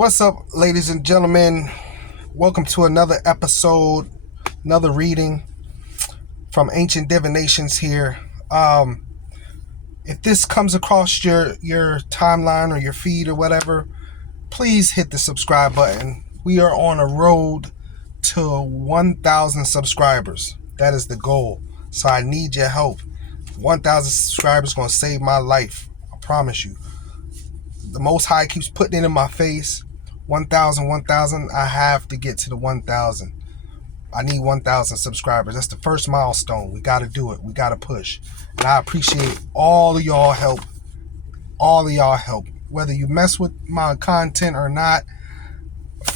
What's up, ladies and gentlemen? Welcome to another episode, another reading from Ancient Divinations here. If this comes across your timeline or your feed or whatever, please hit the subscribe button. We are on a road to 1,000 subscribers. That is the goal. So I need your help. 1,000 subscribers is going to save my life. I promise you. The Most High keeps putting it in my face. 1,000. I have to get to the 1,000. I need 1,000 subscribers. That's the first milestone. We got to do it. We got to push. And I appreciate all of y'all help. All of y'all help. Whether you mess with my content or not,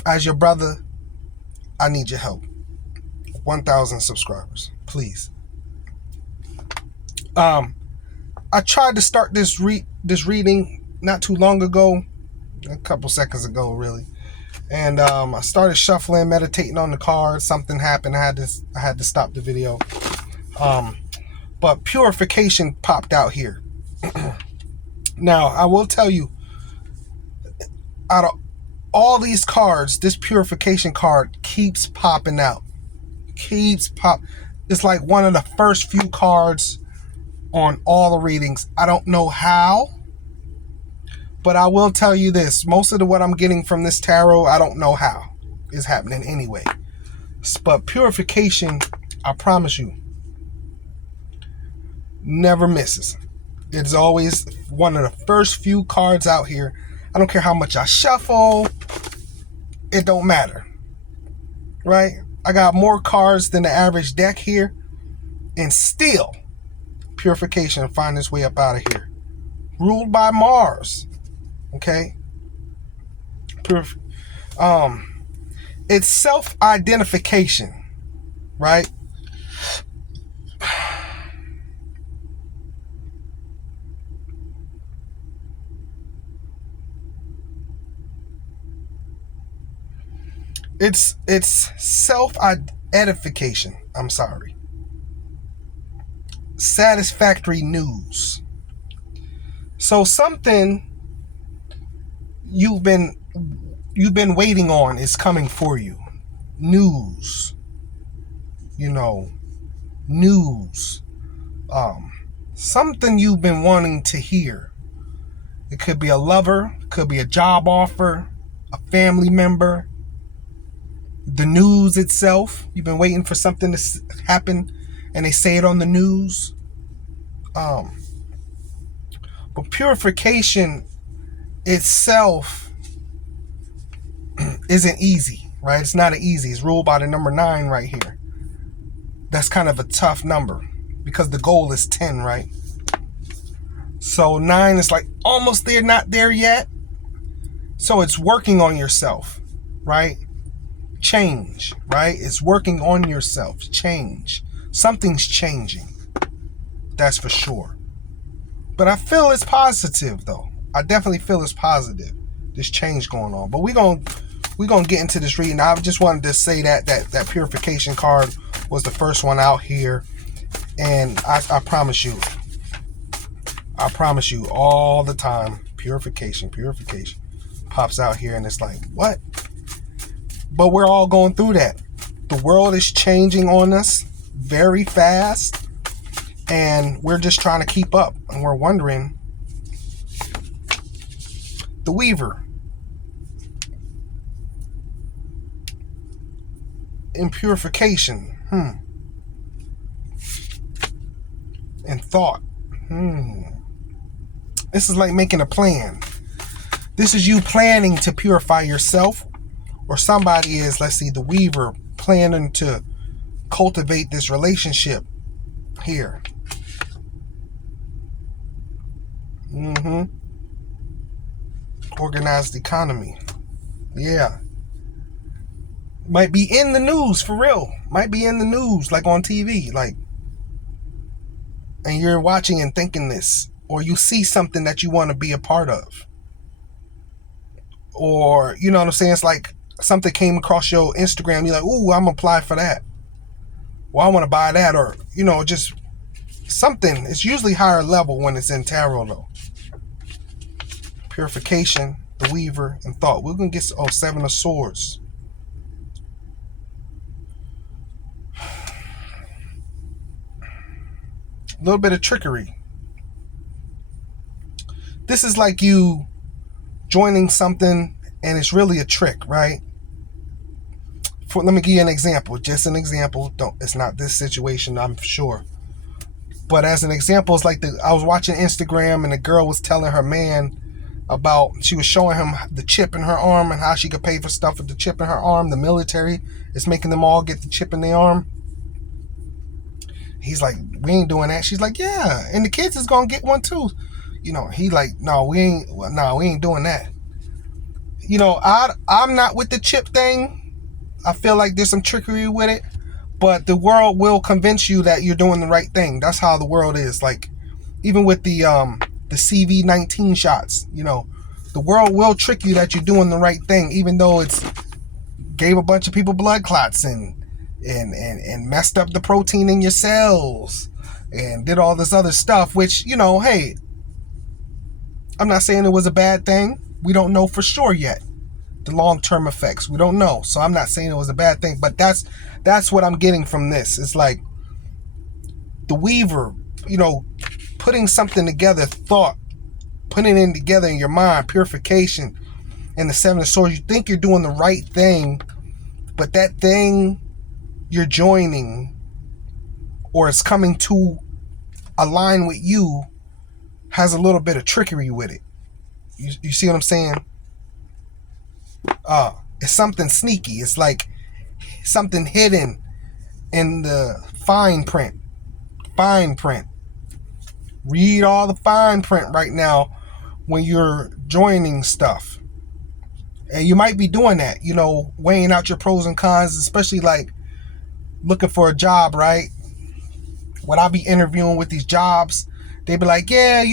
as your brother, I need your help. 1,000 subscribers, please. I tried to start this reading not too long ago, a couple seconds ago, really. And I started shuffling, meditating on the cards. Something happened. I had to stop the video. But purification popped out here. Now, I will tell you, out of all these cards, this purification card keeps popping out. It's like one of the first few cards on all the readings. I don't know how, but I will tell you this. Most of what I'm getting from this tarot, I don't know how is happening anyway. But purification, I promise you, never misses. It's always one of the first few cards out here. I don't care how much I shuffle. It don't matter. Right? I got more cards than the average deck here. And still, purification find its way up out of here. Ruled by Mars. Okay? It's self-identification. Right? It's self-edification. I'm sorry. Satisfactory news. So something you've been waiting on is coming for you. News. News. Something you've been wanting to hear. It could be a lover, it could be a job offer, a family member, the news itself. You've been waiting for something to happen and they say it on the news. But purification itself isn't easy, right? It's not easy. It's ruled by the number 9 right here. That's kind of a tough number because the goal is 10, right? So 9 is like almost there, not there yet. So it's working on yourself, right? Change, right? It's working on yourself. Change. Something's changing. That's for sure. But I feel it's positive, though. I definitely feel it's positive. This change going on. But we're gonna get into this reading. I just wanted to say that purification card was the first one out here. And I promise you all the time, purification pops out here, and it's like, what? But we're all going through that. The world is changing on us very fast, and we're just trying to keep up. And we're wondering, the Weaver in purification, and thought, This is like making a plan. This is you planning to purify yourself. Or somebody is, let's see, the Weaver planning to cultivate this relationship here. Organized economy. Yeah. Might be in the news, for real. Might be in the news, like on TV. Like, and you're watching and thinking this. Or you see something that you want to be a part of. Or, you know what I'm saying? It's like something came across your Instagram, you're like, ooh, I'm gonna apply for that. Well, I want to buy that, or, just something. It's usually higher level when it's in tarot, though. Purification, the Weaver, and Thought. We're going to get, Seven of Swords. A little bit of trickery. This is like you joining something and it's really a trick, right? Let me give you an example. Just an example. It's not this situation, I'm sure. But as an example, it's like I was watching Instagram and the girl was telling her man about, she was showing him the chip in her arm and how she could pay for stuff with the chip in her arm. The military is making them all get the chip in their arm. He's like, we ain't doing that. She's like, yeah, and the kids is gonna get one too. He like, no, we ain't doing that. I'm not with the chip thing. I feel like there's some trickery with it, but the world will convince you that you're doing the right thing. That's how the world is. Like, even with the CV-19 shots, the world will trick you that you're doing the right thing, even though it's gave a bunch of people blood clots and messed up the protein in your cells and did all this other stuff, which, hey, I'm not saying it was a bad thing. We don't know for sure yet. The long-term effects, we don't know. So I'm not saying it was a bad thing, but that's what I'm getting from this. It's like the Weaver, putting something together, Thought, putting it together in your mind, purification, and the Seven of Swords. You think you're doing the right thing, but that thing you're joining or it's coming to align with you has a little bit of trickery with it. You see what I'm saying? It's something sneaky. It's like something hidden in the fine print. Fine print. Read all the fine print right now when you're joining stuff. And you might be doing that, weighing out your pros and cons, especially like looking for a job, right? When I be interviewing with these jobs, they be like, yeah,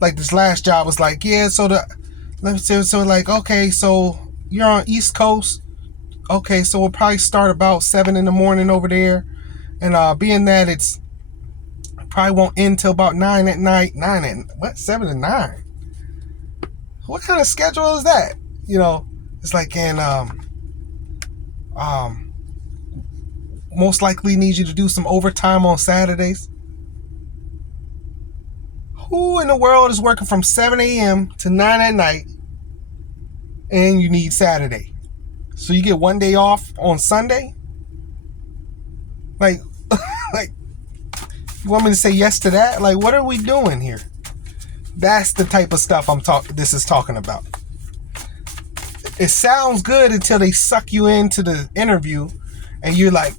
like this last job was like, yeah, so like, okay, so you're on East Coast. Okay, so we'll probably start about 7 in the morning over there. And being that it's probably won't end till about 9 at night. 7 to 9? What kind of schedule is that? It's like, and most likely need you to do some overtime on Saturdays. Who in the world is working from 7 a.m. to 9 at night and you need Saturday? So you get one day off on Sunday? Like, you want me to say yes to that? Like, what are we doing here? That's the type of stuff this is talking about. It sounds good until they suck you into the interview and you're like,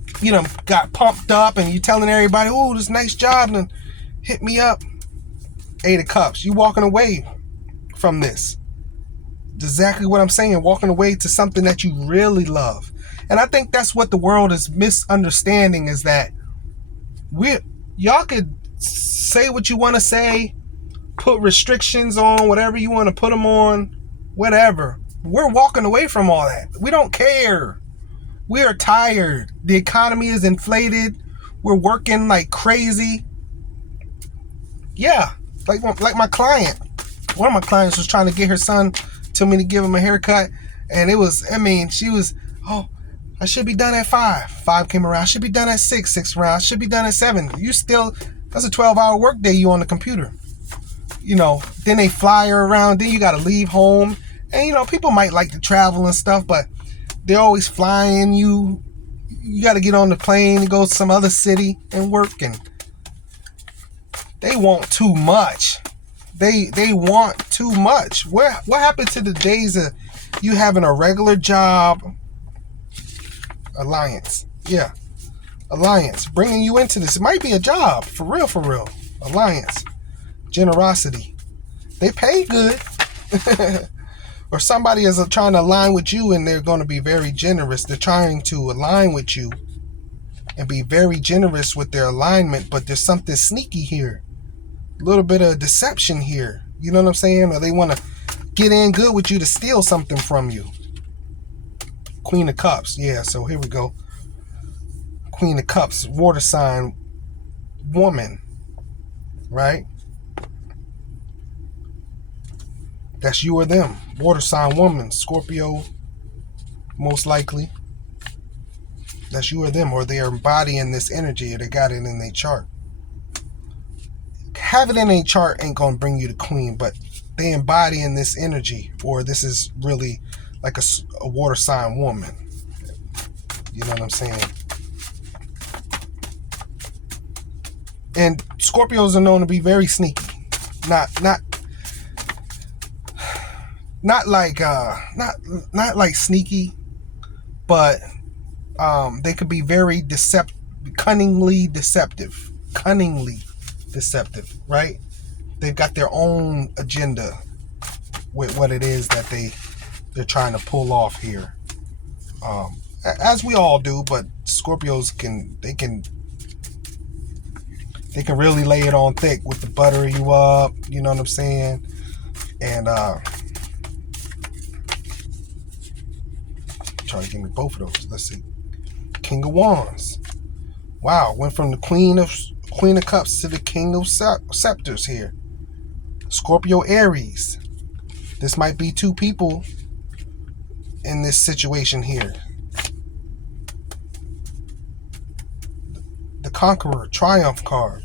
got pumped up and you're telling everybody, oh, this nice job and hit me up. 8 of Cups. You walking away from this. Exactly what I'm saying. Walking away to something that you really love. And I think that's what the world is misunderstanding, is that y'all could say what you want to say, put restrictions on whatever you want to put them on, whatever. We're walking away from all that. We don't care. We are tired. The economy is inflated. We're working like crazy. Yeah. Like my client. One of my clients was trying to get her son to me to give him a haircut. And she was, I should be done at 5. 5 came around. I should be done at 6. 6 around. I should be done at 7. That's a 12-hour work day you on the computer. Then they fly her around. Then you got to leave home. And, people might like to travel and stuff, but they're always flying you. You got to get on the plane and go to some other city and work. And they want too much. They want too much. What happened to the days of you having a regular job? Alliance. Yeah. Alliance. Bringing you into this. It might be a job. For real. Alliance. Generosity. They pay good. Or somebody is trying to align with you and they're going to be very generous. They're trying to align with you and be very generous with their alignment, but there's something sneaky here. A little bit of deception here. You know what I'm saying? Or they want to get in good with you to steal something from you. Queen of Cups. Yeah, so here we go. Queen of Cups, water sign woman. Right? That's you or them. Water sign woman, Scorpio, most likely. That's you or them, or they're embodying this energy, or they got it in their chart. Having it in a chart ain't gonna bring you the queen, but they embodying this energy, or this is really like a water sign woman. You know what I'm saying? And Scorpios are known to be very sneaky. Not like sneaky, but they could be very cunningly deceptive, right? They've got their own agenda with what it is that they're trying to pull off here, as we all do. But Scorpios can really lay it on thick with the butter you up, you know what I'm saying? And try to give me both of those. Let's see. King of Wands. Wow, went from the Queen of Cups to the King of Scepters here. Scorpio Aries. This might be two people in this situation here. The Conqueror, Triumph card.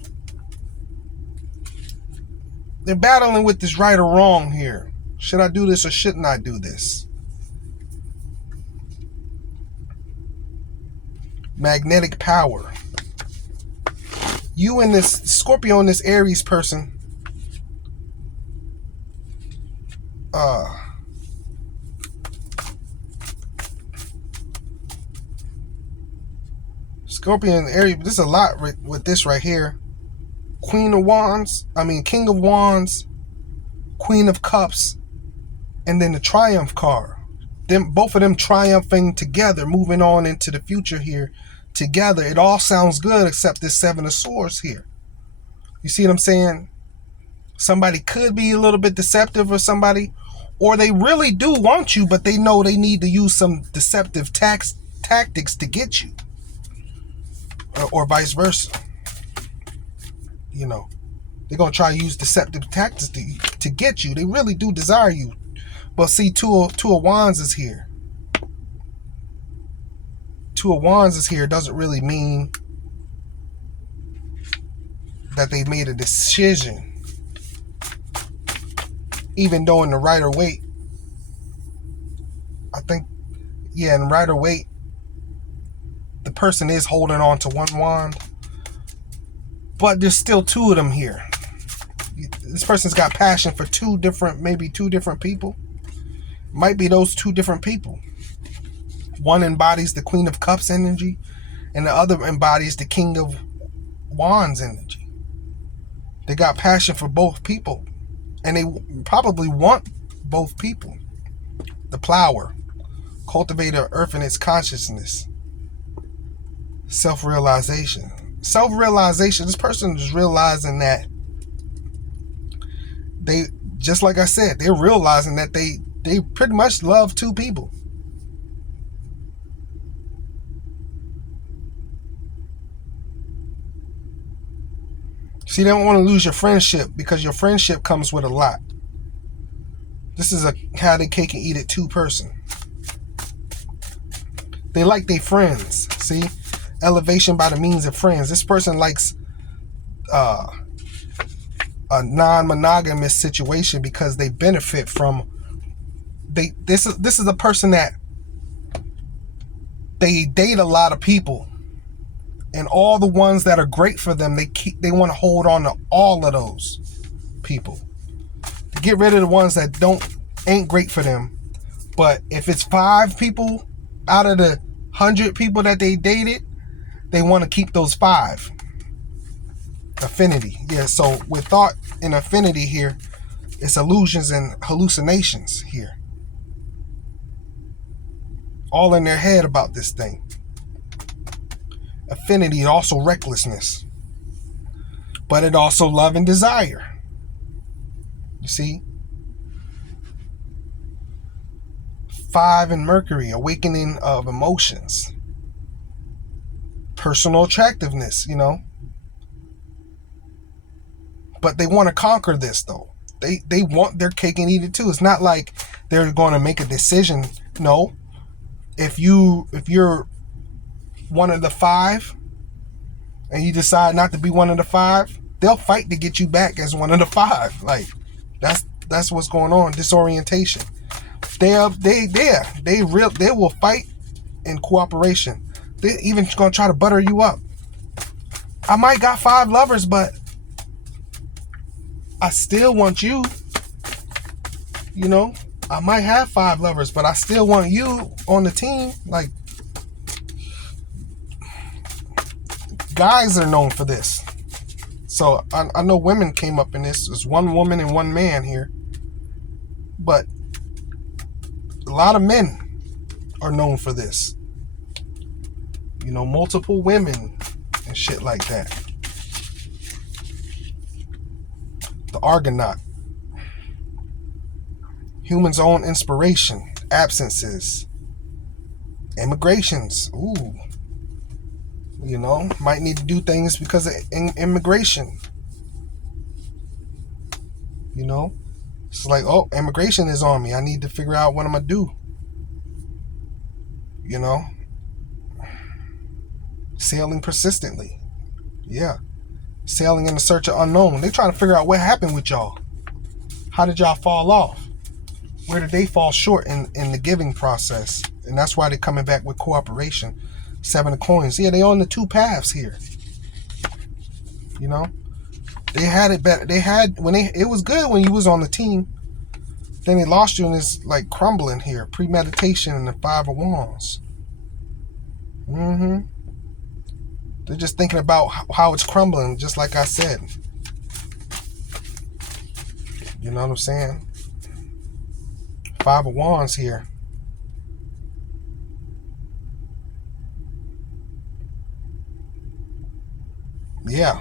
They're battling with this right or wrong here. Should I do this or shouldn't I do this? Magnetic power. You and this Scorpio and this Aries person, Scorpio and Aries, there's a lot with this right here. King of Wands, Queen of Cups, and then the Triumph card. Both of them triumphing together, moving on into the future here together. It all sounds good except this Seven of Swords here. You see what I'm saying? Somebody could be a little bit deceptive, or they really do want you, but they know they need to use some deceptive tactics to get you, or vice versa. You know, they're gonna try to use deceptive tactics to get you. They really do desire you. But see, two of Wands is here. Two of Wands is here doesn't really mean that they made a decision. Even though in the Rider-Waite, I think, yeah, in Rider-Waite, the person is holding on to one wand, but there's still two of them here. This person's got passion for maybe two different people. Might be those two different people. One embodies the Queen of Cups energy, and the other embodies the King of Wands energy. They got passion for both people, and they probably want both people. The Plower, cultivator of earth and its consciousness. Self-realization. This person is realizing that they, just like I said, they're realizing that they pretty much love two people. See, they don't want to lose your friendship because your friendship comes with a lot. This is a have their cake and eat it two person. They like their friends. See? Elevation by the means of friends. This person likes a non-monogamous situation because they benefit from this is a person that they date a lot of people, and all the ones that are great for them, they want to hold on to all of those people. Get rid of the ones that ain't great for them. But if it's 5 people out of the 100 people that they dated, they want to keep those 5. Affinity. Yeah, so with thought and affinity here, it's illusions and hallucinations here. All in their head about this thing. Affinity, also recklessness. But it also love and desire. You see? 5 in Mercury, awakening of emotions. Personal attractiveness, But they want to conquer this, though. They want their cake and eat it too. It's not like they're going to make a decision. No, if you're one of the five and you decide not to be one of the five, they'll fight to get you back as one of the five. Like that's what's going on. Disorientation. They will fight in cooperation. They even gonna try to butter you up. I might got 5 lovers, but I still want you. You know, I might have 5 lovers, but I still want you on the team. Like, guys are known for this. So I know women came up in this. There's one woman and one man here. But a lot of men are known for this. You know, multiple women and shit like that. The Argonaut. Humans' own inspiration. Absences. Immigrations. Ooh. You know, might need to do things because of immigration. You know, it's like, oh, immigration is on me. I need to figure out what I'm going to do. You know, sailing persistently. Yeah. Sailing in the search of unknown. They trying to figure out what happened with y'all. How did y'all fall off? Where did they fall short in the giving process? And that's why they're coming back with cooperation. 7 of coins. Yeah, they on the 2 paths here. You know, they had it better. They had it was good when you was on the team. Then they lost you and it's like crumbling here. Premeditation and the 5 of wands. They're just thinking about how it's crumbling, just like I said. You know what I'm saying? 5 of wands here. Yeah.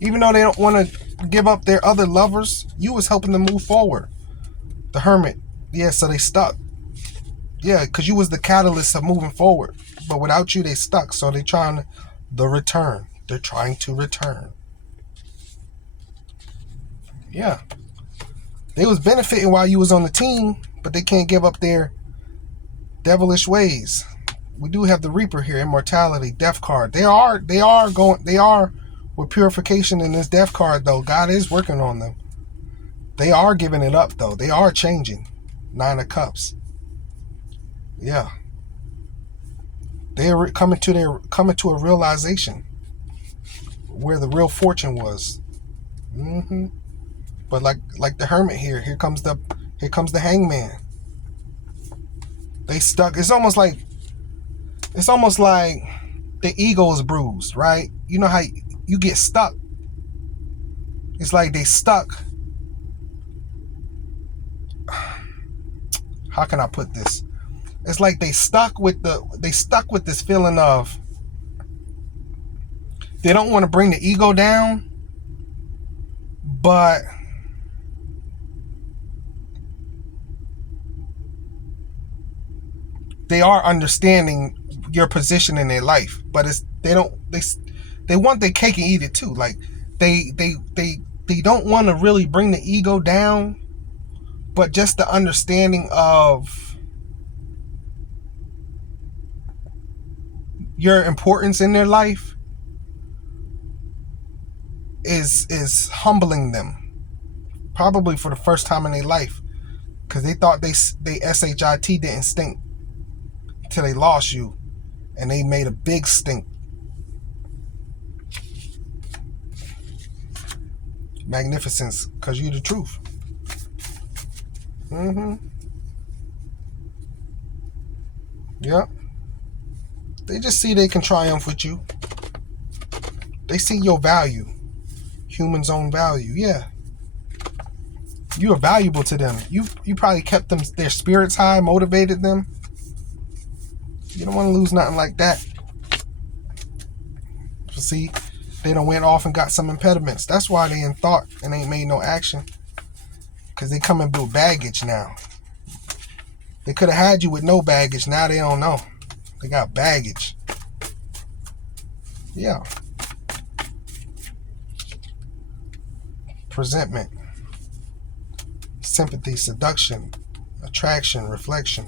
Even though they don't want to give up their other lovers, you was helping them move forward. The Hermit. Yeah, so they stuck. Yeah, because you was the catalyst of moving forward. But without you, they stuck. So they're trying the return. They're trying to return. Yeah. They was benefiting while you was on the team, but they can't give up their devilish ways. We do have the Reaper here, immortality, death card. They are with purification in this death card though. God is working on them. They are giving it up though. They are changing. 9 of Cups. Yeah. They are coming to a realization where the real fortune was. But like the Hermit here comes the Hangman. They stuck. It's almost like the ego is bruised, right? You know how you get stuck. It's like they stuck. How can I put this? It's like they stuck with this feeling of they don't want to bring the ego down, but they are understanding your position in their life, but they want their cake and eat it too. Like they don't want to really bring the ego down, but just the understanding of your importance in their life is humbling them, probably for the first time in their life, because they thought they SHIT didn't stink till they lost you, and they made a big stink. Magnificence, because you're the truth. Yep. They just see they can triumph with you. They see your value. Human's own value. Yeah. You are valuable to them. You probably kept their spirits high, motivated them. You don't want to lose nothing like that. So see, they done went off and got some impediments. That's why they in thought and ain't made no action. Because they come and build baggage now. They could have had you with no baggage. Now they don't know. They got baggage. Yeah. Presentment. sympathy, seduction, attraction, reflection,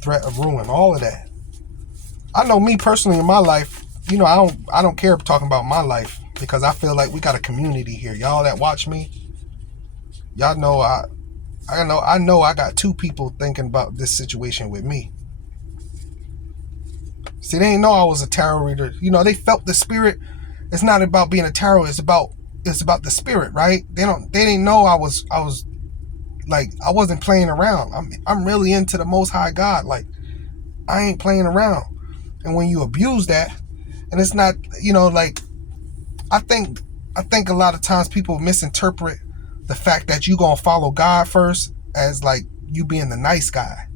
threat of ruin, all of that. I know me personally in my life, I don't care talking about my life because I feel like we got a community here. Y'all that watch me, y'all know I know I got two people thinking about this situation with me. See, they didn't know I was a tarot reader. They felt the spirit. It's not about being a tarot. It's about the spirit, right? They didn't know I was like, I wasn't playing around. I'm really into the Most High God. Like, I ain't playing around. And when you abuse that, and it's not, like, I think a lot of times people misinterpret the fact that you gonna follow God first as like you being the nice guy.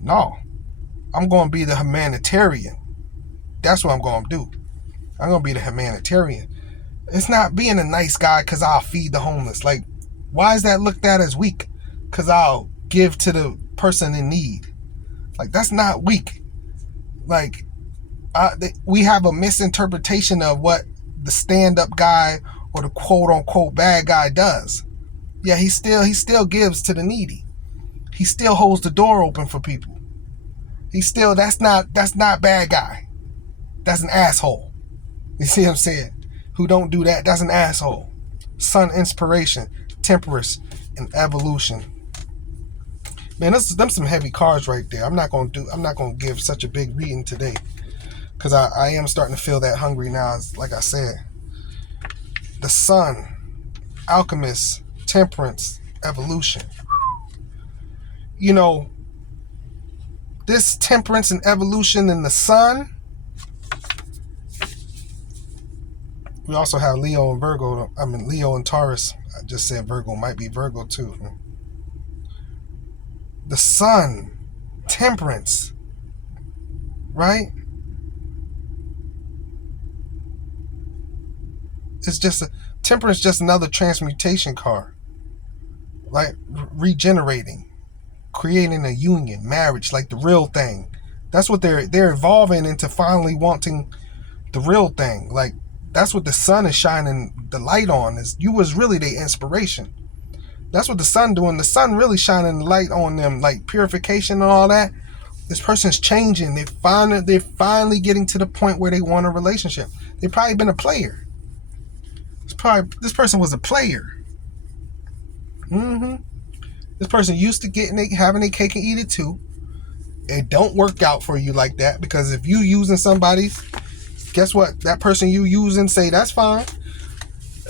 No, I'm gonna be the humanitarian. That's what I'm gonna do. I'm gonna be the humanitarian. It's not being a nice guy because I'll feed the homeless. Like, why is that looked at as weak? Because I'll give to the person in need. Like, that's not weak. Like, we have a misinterpretation of what the stand-up guy or the quote-unquote bad guy does. Yeah, he still gives to the needy. He still holds the door open for people. That's not bad guy. That's an asshole. You see what I'm saying? Who don't do that, that's an asshole. Sun, inspiration, temperance, and evolution. Man, them some heavy cards right there. I'm not gonna give such a big reading today, because I am starting to feel that hungry now. Like I said, the sun, alchemist, temperance, evolution. This temperance and evolution in the sun. We also have Leo and Virgo. Leo and Taurus. I just said Virgo. Might be Virgo too. The sun, temperance, right? It's just temperance, just another transmutation card, like regenerating, creating a union, marriage, like the real thing. That's what they're evolving into, finally wanting the real thing. Like, that's what the sun is shining the light on. Is you was really their inspiration. That's what the sun doing. The sun really shining the light on them, like purification and all that. This person's changing. They're finally getting to the point where they want a relationship. They've probably been a player. This person was a player. This person used to having a cake and eat it too. It don't work out for you like that, because if you using somebody, guess what? That person you using, say that's fine,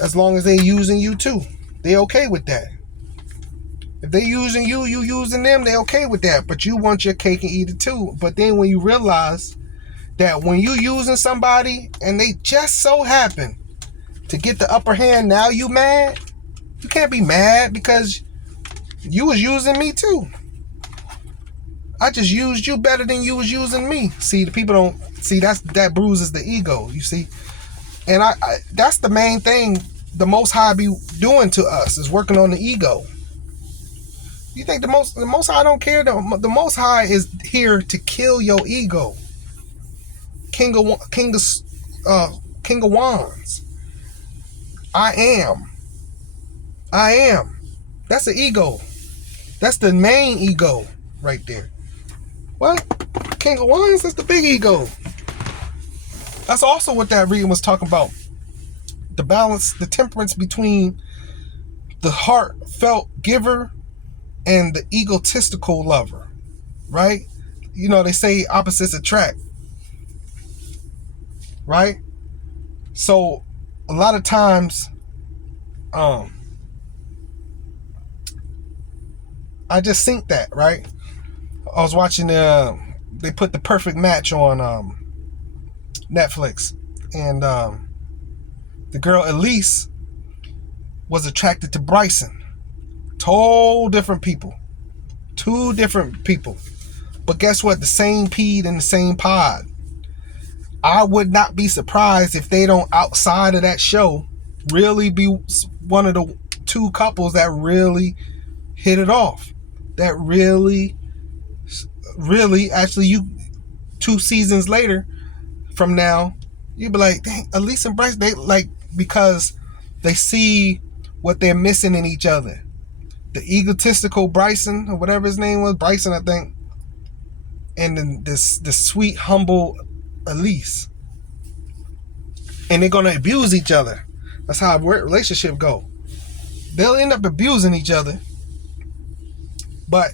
as long as they using you too. They okay with that. If they using you using them, they okay with that. But you want your cake and eat it too. But then when you realize that when you using somebody and they just so happen to get the upper hand, now you mad? You can't be mad because you was using me too. I just used you better than you was using me. See, the people don't see that bruises the ego, you see. And I that's the main thing the Most High be doing to us, is working on the ego. You think the Most High don't care? The Most High is here to kill your ego. King of Wands. I am. That's the ego. That's the main ego right there. What? King of Wands? That's the big ego. That's also what that reading was talking about. The balance, the temperance between the heartfelt giver and the egotistical lover, right? They say opposites attract, right? So a lot of times, I just think that, right? I was watching they put The Perfect Match on Netflix, and the girl Elise was attracted to Bryson. Two different people. But guess what? The same peed in the same pod. I would not be surprised if they don't, outside of that show, really be one of the two couples that really hit it off. That really, actually, you 2 seasons later from now, you'd be like, dang, Elise and Bryce, they like, because they see what they're missing in each other. the egotistical Bryson, or whatever his name was, Bryson, I think, and then the sweet, humble Elise. And they're going to abuse each other. That's how a relationship go. They'll end up abusing each other, but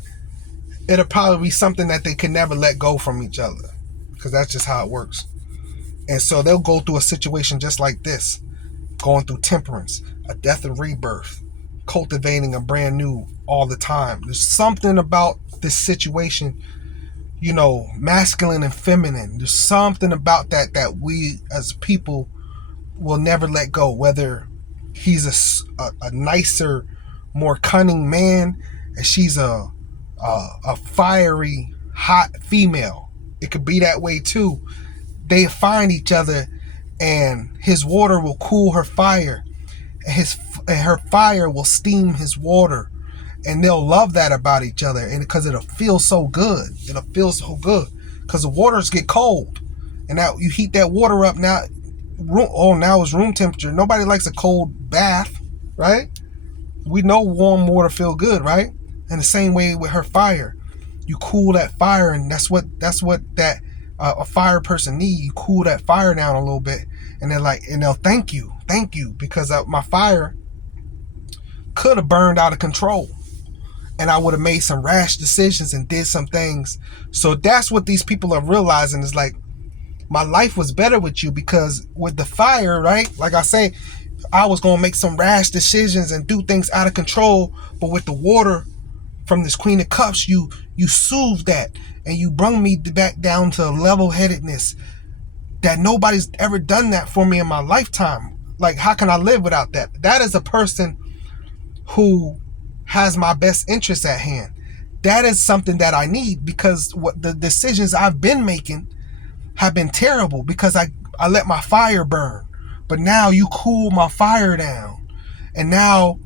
it'll probably be something that they can never let go from each other, because that's just how it works. And so they'll go through a situation just like this, going through temperance, a death and rebirth, cultivating a brand new all the time. There's something about this situation, you know, masculine and feminine. There's something about that we as people will never let go, whether he's a nicer, more cunning man, and she's a fiery, hot female. It could be that way too. They find each other, and his water will cool her fire, and her fire will steam his water, and they'll love that about each other, and because it'll feel so good. It'll feel so good because the waters get cold, and now you heat that water up. Now it's room temperature. Nobody likes a cold bath, right? We know warm water feel good, right? And the same way with her fire, you cool that fire, and that's what that a fire person need. You cool that fire down a little bit, and they'll thank you, because my fire could have burned out of control, and I would have made some rash decisions and did some things. So that's what these people are realizing, is like, my life was better with you, because with the fire, right? Like I say, I was going to make some rash decisions and do things out of control, but with the water from this Queen of Cups, you soothed that, and you brought me back down to level-headedness that nobody's ever done that for me in my lifetime. Like, how can I live without that? That is a person who has my best interests at hand. That is something that I need, because what the decisions I've been making have been terrible, because I let my fire burn. But now you cool my fire down, and now,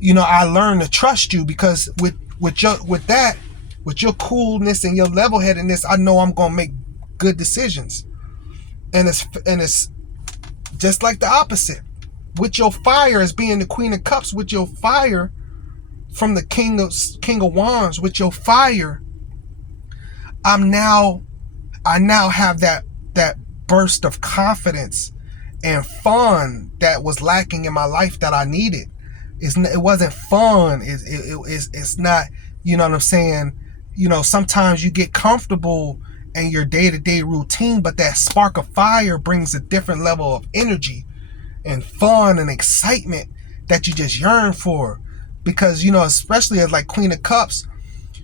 you know, I learn to trust you, because with your coolness and your level-headedness, I know I'm gonna make good decisions. And it's just like the opposite. With your fire, as being the Queen of Cups, with your fire from the King of Wands, with your fire, I now have that burst of confidence and fun that was lacking in my life that I needed. It wasn't fun. It's not, you know what I'm saying? You know, sometimes you get comfortable in your day-to-day routine, but that spark of fire brings a different level of energy and fun and excitement that you just yearn for. Because, you know, especially as like Queen of Cups,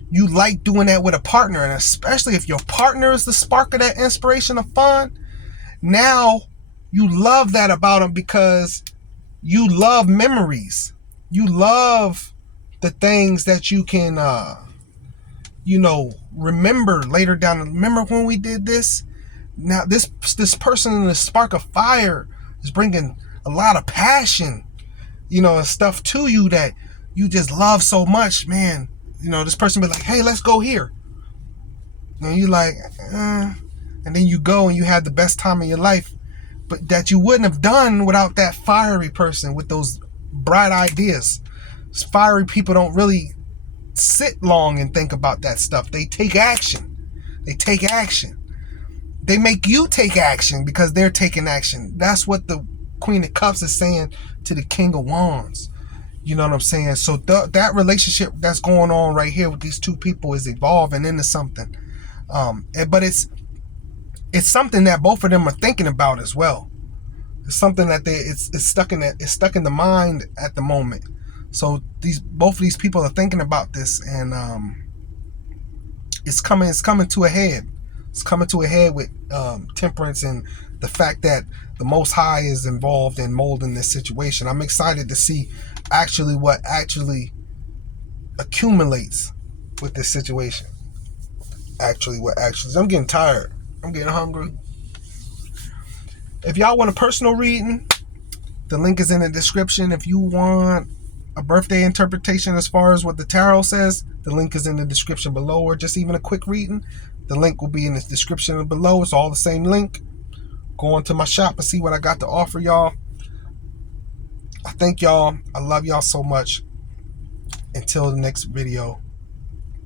you like doing that with a partner, and especially if your partner is the spark of that inspiration of fun, now you love that about them, because you love memories. You love the things that you can, remember later down. Remember when we did this? Now this person in the spark of fire is bringing a lot of passion, you know, and stuff to you that you just love so much, man. You know, this person be like, hey, let's go here. And you're like, and then you go and you have the best time of your life, but that you wouldn't have done without that fiery person with those bright ideas. Fiery people don't really sit long and think about that stuff. They take action. They make you take action because they're taking action. That's what the Queen of Cups is saying to the King of Wands. You know what I'm saying? So that relationship that's going on right here with these two people is evolving into something. But it's something that both of them are thinking about as well. It's something that it's stuck in the mind at the moment. So both of these people are thinking about this, and it's coming to a head. It's coming to a head with temperance and the fact that the Most High is involved in molding this situation. I'm excited to see what actually accumulates with this situation. I'm getting tired. I'm getting hungry. If y'all want a personal reading, the link is in the description. If you want a birthday interpretation as far as what the tarot says, the link is in the description below, or just even a quick reading, the link will be in the description below. It's all the same link. Go into my shop and see what I got to offer y'all. I thank y'all. I love y'all so much. Until the next video,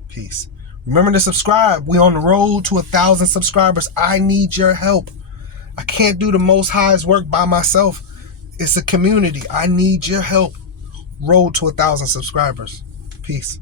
peace. Remember to subscribe. We on the road to 1,000 subscribers. I need your help. I can't do the Most High's work by myself. It's a community. I need your help. Road to 1,000 subscribers. Peace.